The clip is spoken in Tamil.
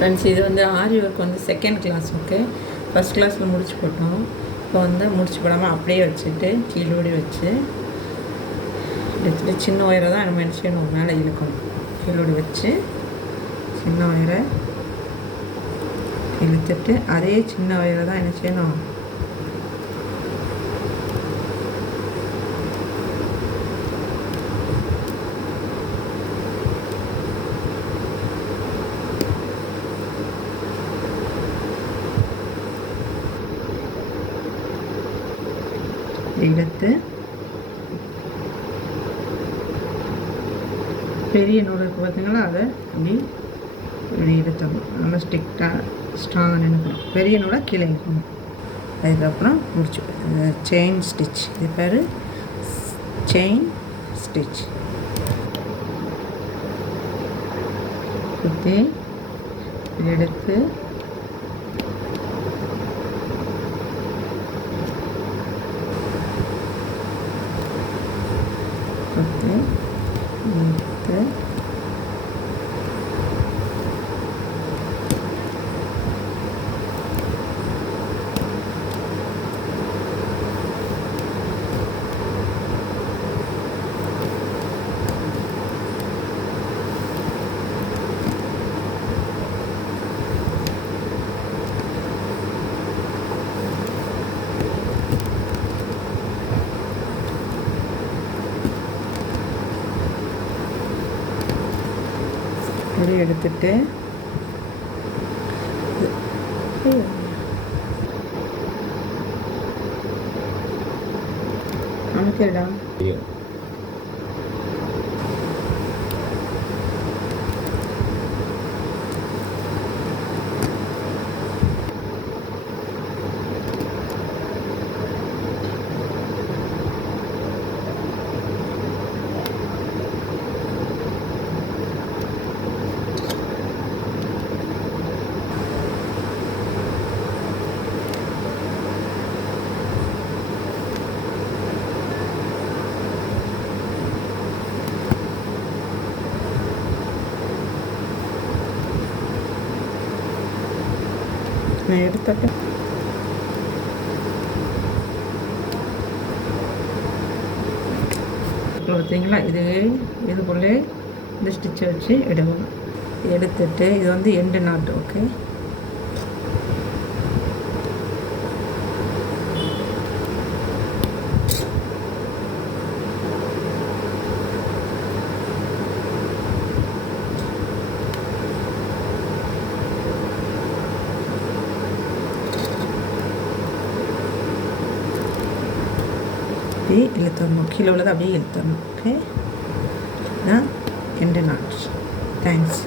ஃப்ரெண்ட்ஸ், இது வந்து ஆரி ஒர்க் வந்து செகண்ட் கிளாஸ். ஓகே, ஃபஸ்ட் கிளாஸில் முடிச்சு போட்டோம். இப்போ வந்து முடிச்சு போடாமல் அப்படியே வச்சுட்டு கீழோடி வச்சு எடுத்துகிட்டு சின்ன ஒயரை தான் நம்ம என்ன செய்யணும், மேலே இழுக்கணும். கீழோடி வச்சு சின்ன ஒயரை இழுத்துட்டு அதே சின்ன ஒயரை தான் என்ன செய்யணும், எடுத்து பெரிய நூல் இருக்குது பார்த்தீங்களா, அதை அப்படி இப்படி எடுத்தோம். நல்லா ஸ்ட்ராங்காக நினைக்கணும். பெரிய நூலை கீழே இருக்கணும். அதுக்கப்புறம் முடிச்சு செயின் ஸ்டிச். இது பேர் செயின் ஸ்டிச். குத்தி எடுத்து குத்தி எடுத்து எடுத்துட்டு நமக்கேடா நான் எடுத்துட்டேன். பார்த்தீங்களா, இதுக்குள்ளே இந்த ஸ்டிச்சை வச்சு எடுக்கணும். எடுத்துட்டு இது வந்து எண்டு நாட்டு. ஓகே, இழுத்தரணும். கீழே உள்ளதை அப்படியே இழுத்தரணும். Okay, end knot. தேங்க்ஸ்.